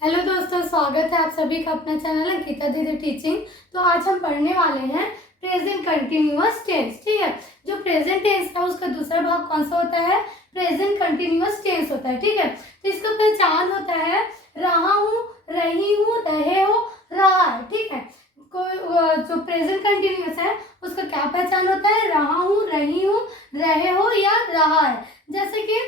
Hello दोस्तों, स्वागत है आप सभी का अपना चैनल अंकिता दीदी टीचिंग। तो आज हम पढ़ने वाले हैं प्रेजेंट कंटिन्यूअस टेंस। ठीक है, जो प्रेजेंट टेंस है उसका दूसरा भाग कौन सा होता है? प्रेजेंट कंटिन्यूअस टेंस होता है। ठीक है, तो इसका पहचान होता है रहा हूँ, रही हूँ, रहे हो, रहा है। ठीक है, कोई जो प्रेजेंट कंटिन्यूअस है उसका क्या पहचान होता है? रहा हूँ, रही हूँ, रहे हो या रहा है। जैसे कि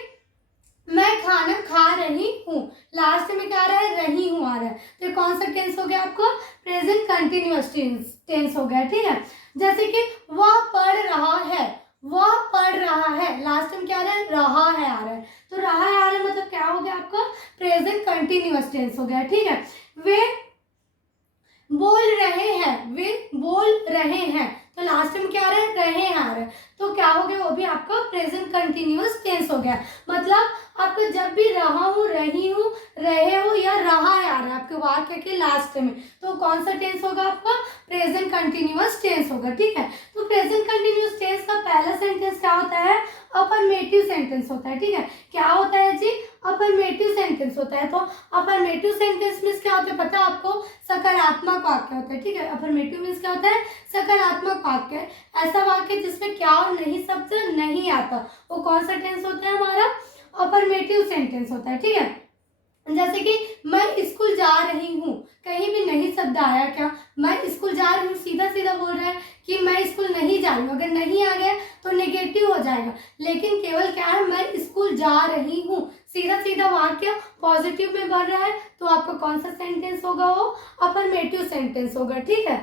मैं खाना खा रही हूँ, लास्ट में क्या आ रहा है? रही हूँ आ रहा है। तो ये कौन सा टेंस हो गया आपको? प्रेजेंट कंटिन्यूअस टेंस हो गया। ठीक है, जैसे कि वह पढ़ रहा है, वह पढ़ रहा है, लास्ट में क्या आ रहा है? रहा है आ रहा है। तो रहा है आ रहा है मतलब क्या हो गया आपका? प्रेजेंट कंटिन्यूअस टेंस हो गया। ठीक है, वे बोल रहे हैं, वे बोल रहे हैं, तो लास्ट में क्या आ रहा है? रहे आ रहा है। तो क्या हो गया? वो भी आपका प्रेजेंट कंटिन्यूअस टेंस हो गया। मतलब आपको जब भी रहा हूँ, रही हूँ, रहे हो या रहा है आ रहा है आपके वाक्य के लास्ट में, तो कौन सा टेंस होगा आपका? प्रेजेंट कंटिन्यूअस टेंस होगा। ठीक है, तो प्रेजेंट कंटिन्यूअस टेंस का पहला सेंटेंस क्या होता है? अफर्मेटिव सेंटेंस होता है। ठीक है, क्या होता है जी? अफर्मेटिव सेंटेंस होता है। तो अफर्मेटिव सेंटेंस मीन्स क्या होता है पता है आपको? सकारात्मक वाक्य होता है। ठीक है, अफर्मेटिव मीन्स क्या होता है? सकारात्मक वाक्य, ऐसा वाक्य जिसमें क्या और नहीं शब्द नहीं आता, वो कौन सा टेंस होता है? हमारा अफर्मेटिव सेंटेंस होता है। ठीक है, जैसे कि मैं स्कूल जा रही हूँ, कहीं भी नहीं शब्द आया। क्या? मैं स्कूल जा रही हूँ, सीधा सीधा बोल रहा है कि मैं स्कूल नहीं जा रही हूँ। अगर नहीं आ गया तो नेगेटिव हो जाएगा, लेकिन केवल क्या है? मैं स्कूल जा रही हूँ, सीधा सीधा वाक्य पॉजिटिव में बढ़ रहा है, तो आपका कौन सा सेंटेंस होगा? वो अफर्मेटिव सेंटेंस होगा। ठीक है,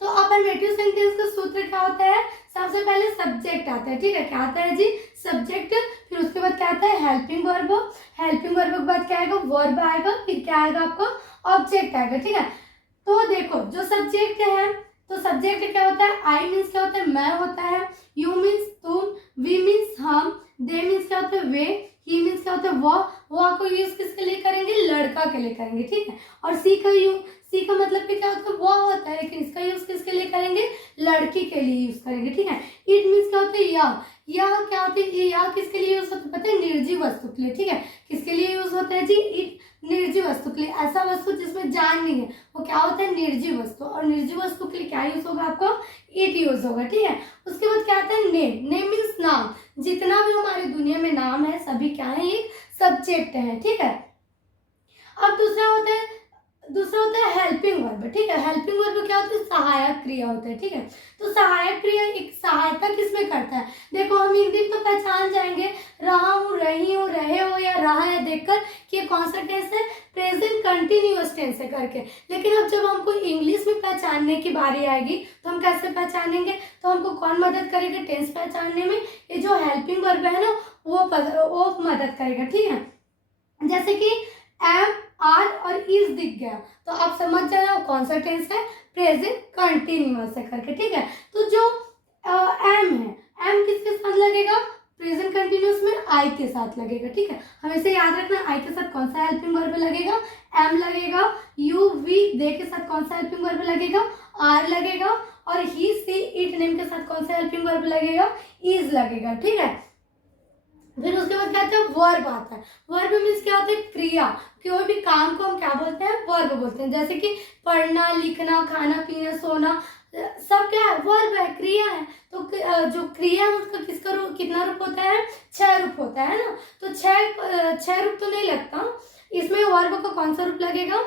तो अफर्मेटिव सेंटेंस का सूत्र क्या होता है? सबसे पहले सब्जेक्ट आता है। ठीक है, क्या आता है जी? सब्जेक्ट। फिर उसके बाद क्या आता है? Helping verb. हेल्पिंग वर्ब के बाद क्या आएगा? वर्ब आएगा। फिर क्या आएगा आपका? ऑब्जेक्ट आएगा। ठीक है, तो देखो जो सब्जेक्ट है, तो सब्जेक्ट क्या होता है? आई मीन्स क्या होता है? मैं होता है। यू मीन्स तुम, वी मीन्स हम, दे मीन्स क्या होता है? वे, ही मीन्स क्या होता है? वह को यूज किसके लिए करेंगे? लड़का के लिए करेंगे। ठीक है, और सी का मतलब भी क्या होता है? वह होता है, लेकिन इसका यूज किसके लिए करेंगे? लड़की के लिए यूज करेंगे। ठीक है, इट मीन्स क्या होता है? यह क्या होता है? यह किसके लिए यूज होता है पता है? निर्जीव वस्तु के लिए। ठीक है, किसके लिए यूज होता है जी? इट निर्जीव वस्तु के लिए, ऐसा वस्तु जिसमें जान नहीं है, वो क्या होता है? निर्जीव वस्तु। और निर्जीव वस्तु के लिए क्या यूज होगा आपको? इट यूज होगा। ठीक है, उसके बाद क्या आता है? नेम। नेम मीन्स नाम। जितना भी हमारी दुनिया में नाम है सभी क्या है? एक सब्जेक्ट है। ठीक है, अब दूसरा होता है हेल्पिंग वर्ब। ठीक है, हेल्पिंग वर्ब क्या होता है? सहायक क्रिया होता है। ठीक है, तो सहायक क्रिया एक सहायता किसमें करता है? देखो हम हिंदी में तो पहचान जाएंगे रहा हूँ, रही हूँ, रहे हो या रहा है देखकर कि ये कौन सा टेंस है? प्रेजेंट कंटिन्यूअस टेंस है करके। लेकिन अब जब हमको इंग्लिश में पहचानने की बारी आएगी तो हम कैसे पहचानेंगे? तो हमको कौन मदद करेगा टेंस पहचानने में? ये जो हेल्पिंग वर्ब है ना, वो मदद करेगा। ठीक है, जैसे कि एम, आर और इज दिख गया, तो आप समझ जाना कौन सा टेंस है? प्रेजेंट कंटिन्यूअस है करके। ठीक है, तो जो एम है, एम किसके साथ लगेगा? प्रेजेंट कंटिन्यूअस में आई के साथ लगेगा। ठीक है, हमेशा याद रखना आई के साथ कौन सा हेल्पिंग वर्ब लगेगा? एम लगेगा। यू, वी, दे के साथ कौन सा हेल्पिंग वर्ब लगेगा? आर लगेगा। और ही, सी, इट, नेम के साथ कौन सा हेल्पिंग वर्ब लगेगा? इज लगेगा। ठीक है, फिर उसके बाद क्या आता है? वर्ब आता है। वर्ब मीन्स क्या होता है? क्रिया। कोई भी काम को हम क्या बोलते हैं? वर्ब बोलते हैं। जैसे कि पढ़ना, लिखना, खाना पीना, सोना, सब क्या है? वर्ब है, क्रिया है। तो जो क्रिया है उसका किसका रूप, कितना रूप होता है? 6 रूप होता है ना। तो 6 रूप तो नहीं लगता, इसमें वर्ब का कौन सा रूप लगेगा?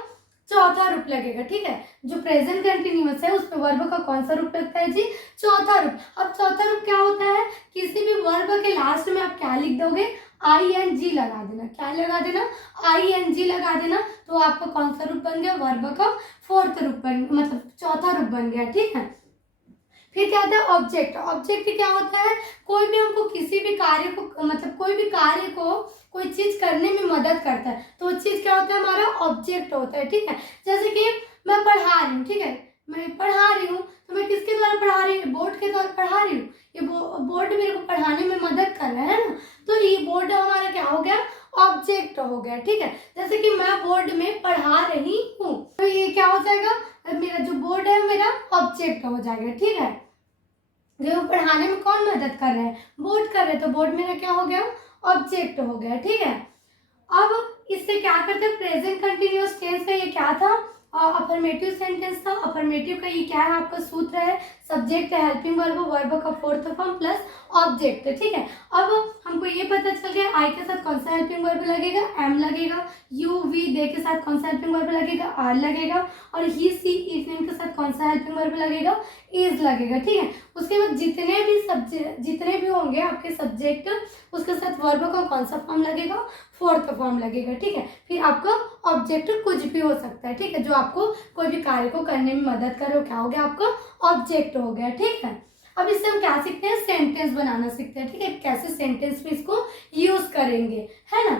चौथा रूप लगेगा। ठीक है, जो प्रेजेंट कंटिन्यूअस है उसमें वर्ब का कौन सा रूप लगता है जी? चौथा रूप। अब चौथा रूप क्या होता है? किसी भी वर्ब के लास्ट में आप क्या लिख दोगे? आई एन जी लगा देना। क्या लगा देना? आई एन जी लगा देना, तो आपका कौन सा रूप बन गया? वर्ब का फोर्थ रूप बन, मतलब चौथा रूप बन गया। ठीक है, फिर क्या आता है? ऑब्जेक्ट। ऑब्जेक्ट क्या होता है? कोई भी हमको किसी भी कार्य को, मतलब कोई भी कार्य को कोई चीज करने में मदद करता है, तो वो चीज क्या होता है? हमारा ऑब्जेक्ट होता है। ठीक है, जैसे कि मैं पढ़ा रही हूँ। ठीक है, मैं पढ़ा रही हूँ, तो मैं किसके द्वारा पढ़ा रही हूँ? बोर्ड के द्वारा पढ़ा रही हूँ। ये बोर्ड मेरे को पढ़ाने में मदद कर रहा है ना, तो ये बोर्ड हमारा क्या हो गया? ऑब्जेक्ट हो गया। ठीक है, जैसे कि मैं बोर्ड में पढ़ा रही हूँ, तो ये क्या हो जाएगा? मेरा जो बोर्ड है मेरा ऑब्जेक्ट हो जाएगा। ठीक है, जो पढ़ाने में कौन मदद कर रहे हैं? बोर्ड कर रहे हैं, तो बोर्ड मेरा क्या हो गया? ऑब्जेक्ट हो गया। ठीक है, अब इससे क्या करते हैं, प्रेजेंट कंटिन्यूअस टेंस का ये क्या था, अफर्मेटिव सेंटेंस था। अफर्मेटिव का ये क्या है, आपका सूत्र है, सब्जेक्ट है, हेल्पिंग वर्ब, वर्ब का फोर्थ फॉर्म प्लस ऑब्जेक्ट है, ठीक है। अब हमको ये पता चल गया आई के साथ कौन सा हेल्पिंग वर्ब लगेगा, एम लगेगा, यू वी दे के साथ कौन सा हेल्पिंग वर्ब लगेगा, आर लगेगा, और ही सी इफ इन के साथ कौन सा हेल्पिंग वर्ब लगेगा, इज लगेगा, ठीक है। उसके बाद जितने भी होंगे आपके सब्जेक्ट, उसके साथ वर्ब का कौन सा फॉर्म लगेगा, फोर्थ फॉर्म लगेगा, ठीक है। फिर आपका ऑब्जेक्ट कुछ भी हो सकता है, ठीक है, जो आपको कोई भी कार्य को करने में मदद करे, क्या हो गया आपका ऑब्जेक्ट हो गया, ठीक है। अब इससे हम क्या सीखते हैं, सेंटेंस बनाना सीखते हैं, ठीक है, कैसे सेंटेंस में इसको यूज करेंगे, है ना।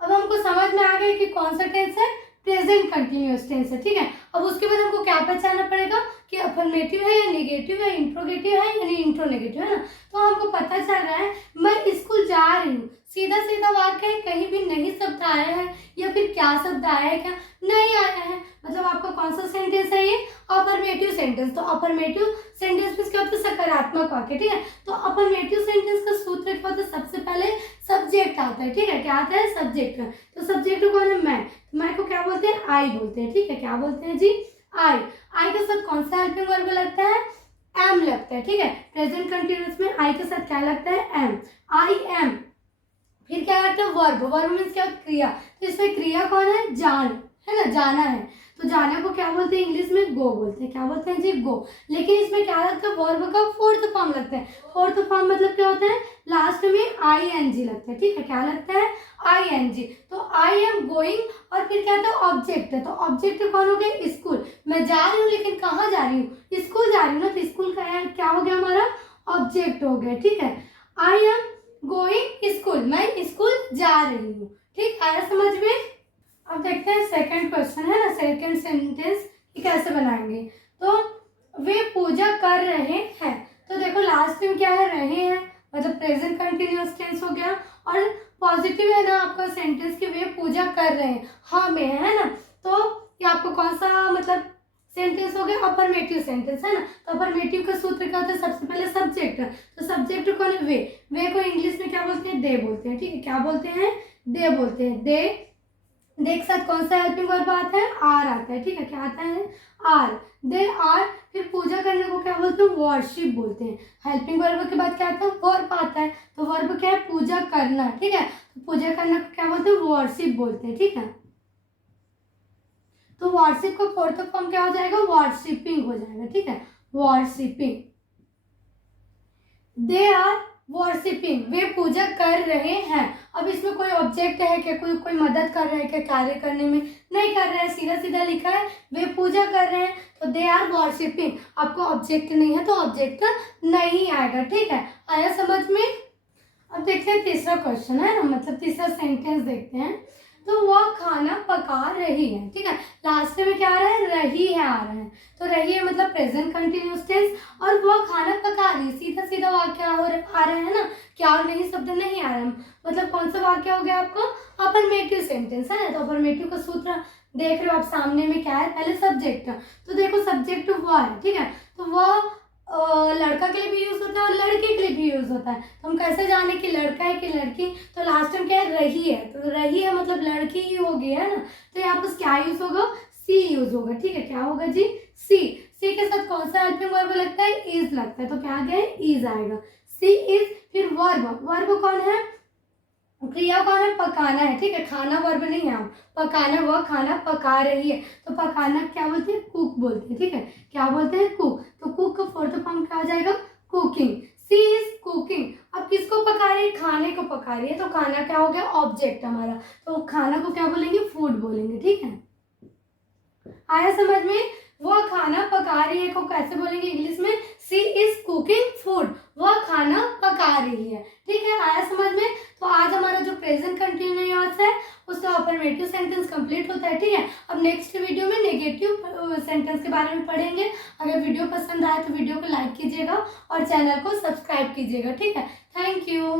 अब हमको समझ में आ गया कि कौन सा टेंस है, प्रेजेंट कंटिन्यूअस टेंस है, ठीक है। अब उसके बाद हमको क्या पहचानना पड़ेगा कि अफर्मेटिव है या नेगेटिव है, इंट्रोगेटिव है यानी इंट्रोनेगेटिव, है ना। तो हमको पता चल रहा है मैं स्कूल जा रही हूँ, सीधा सीधा वाक्य है, कहीं भी नहीं शब्द आया है या फिर क्या शब्द आया है, क्या नहीं आया है, मतलब आपका कौन सा सेंटेंस है ये, अफर्मेटिव सेंटेंस। तो अफर्मेटिव सेंटेंस में क्या होता है, सकारात्मक वाक्य, ठीक है। तो अफर्मेटिव सेंटेंस का सूत्र क्या होता है, सबसे पहले सब्जेक्ट आता है, ठीक है, क्या आता है, सब्जेक्ट। तो सब्जेक्ट कौन है, मैं को क्या बोलते हैं, आई बोलते हैं, ठीक है, क्या बोलते हैं जी, आई के साथ कौन सा हेल्पिंग वर्ब लगता है, एम लगता है, ठीक है। प्रेजेंट कंटिन्यूअस में आई के साथ क्या लगता है, एम, आई एम। फिर क्या लगता है, वर्ब मीन्स क्या, क्रिया। तो इसमें क्रिया कौन है, जान, है ना, जाना है। तो जाना को क्या बोलते हैं, इंग्लिश में गो बोलते हैं, क्या बोलते हैं जी, गो। लेकिन इसमें क्या लगता है, वर्ब का फोर्थ फॉर्म लगता है। फोर्थ फॉर्म मतलब क्या होता है, लास्ट में आई एन जी लगता है, ठीक है, क्या लगता है, आई एन जी। तो आई एम गोइंग, और फिर क्या था, ऑब्जेक्ट है। तो ऑब्जेक्ट कौन हो गया, स्कूल। मैं जा रही हूँ, लेकिन कहाँ जा रही हूँ, स्कूल जा रही हूँ ना, तो स्कूल का क्या हो गया हमारा, ऑब्जेक्ट हो गया, ठीक है। आई एम गोइंग स्कूल, मैं स्कूल जा रही हूँ, ठीक, आया समझ में। अब देखते हैं सेकंड क्वेश्चन, है ना, सेकंड सेंटेंस ये कैसे बनाएंगे। तो वे पूजा कर रहे हैं, तो देखो लास्ट में क्या है, रहे हैं, मतलब प्रेजेंट कंटिन्यूअस टेंस हो गया, और पॉजिटिव है ना आपका सेंटेंस कि वे पूजा कर रहे हैं, हाँ में है ना। तो ये आपको कौन सा मतलब सेंटेंस हो गया, अफर्मेटिव सेंटेंस, है ना। तो अफर्मेटिव का सूत्र क्या होता है, सबसे पहले सब्जेक्ट। तो सब्जेक्ट कौन है, वे को इंग्लिश में क्या बोलते हैं, दे बोलते हैं, ठीक है, क्या बोलते हैं, दे बोलते हैं। दे के साथ कौन सा हेल्पिंग वर्ब आता है, आर आता है, ठीक है, क्या आता है, आर, दे आर। फिर पूजा करने को क्या बोलते हैं, वर्शिप बोलते हैं। हेल्पिंग वर्ब के बाद क्या आता है, वर्ब आता है। तो वर्ब क्या है, पूजा करना, ठीक है। तो पूजा करना को क्या बोलते हैं, वर्शिप बोलते हैं, ठीक है। तो वर्शिप का फोर्थ फॉर्म क्या हो जाएगा, वर्शिपिंग हो जाएगा, ठीक है, वर्शिपिंग। दे आर वर्शिपिंग, वे पूजा कर रहे हैं। अब इसमें कोई ऑब्जेक्ट है क्या, कोई मदद कर रहा है क्या कार्य करने में, नहीं कर रहे हैं, सीधा सीधा लिखा है वे पूजा कर रहे हैं, तो दे आर वर्शिपिंग। आपको ऑब्जेक्ट नहीं है तो ऑब्जेक्ट नहीं आएगा, ठीक है, आया समझ में। अब देखते हैं तीसरा क्वेश्चन, है ना, मतलब तीसरा सेंटेंस देखते हैं। तो वह खाना पका रही है, ठीक है, लास्ट में क्या आ रहा है, रही है आ रहा है। तो रही है मतलब प्रेजेंट कंटिन्यूअस टेंस, और वह खाना पका रही है, सीधा सीधा वाक्य आ रहा है ना, क्या नहीं शब्द नहीं आ रहा है, मतलब कौन सा वाक्य हो गया आपको, अफर्मेटिव सेंटेंस, है ना। तो अफर्मेटिव का सूत्र देख रहे हो आप सामने में, क्या है, पहले सब्जेक्ट। तो देखो सब्जेक्ट वह है, ठीक है, तो वह लड़का के लिए भी यूज होता है और लड़के के लिए भी यूज होता है। तो हम कैसे जाने कि लड़का है कि लड़की, तो लास्ट में क्या है, रही है। तो रही है मतलब लड़की ही होगी, है ना। तो यहाँ पर क्या यूज होगा, सी यूज होगा, ठीक है, क्या होगा जी, सी। सी के साथ कौन सा हेल्पिंग वर्ब लगता है, इज लगता है। तो क्या आ गया, इज आएगा, सी इज। फिर वर्ब कौन है, क्रिया कौन है, पकाना है, ठीक है, खाना वर्ब नहीं है, पकाना, वह खाना पका रही है। तो पकाना क्या बोलते हैं, कुक बोलते हैं, ठीक है, क्या बोलते हैं, कुक। तो कुक का फोर्थ फॉर्म क्या हो जाएगा, कुकिंग। C is cooking. अब किसको पका रही है, खाने को पका रही है। तो खाना क्या हो गया, ऑब्जेक्ट हमारा। तो खाना को क्या बोलेंगे, फूड बोलेंगे, ठीक है, आया समझ में। वह खाना पका रही है को कैसे बोलेंगे इंग्लिश में, सी इज कुकिंग फूड, वह खाना पका रही है, ठीक है, आया समझ में। तो आज हमारा जो प्रेजेंट कंटिन्यूअस है उसका अफर्मेटिव सेंटेंस कंप्लीट होता है, ठीक है। अब नेक्स्ट वीडियो में नेगेटिव सेंटेंस के बारे में पढ़ेंगे। अगर वीडियो पसंद आए तो वीडियो को लाइक कीजिएगा और चैनल को सब्सक्राइब कीजिएगा, ठीक है। Thank you.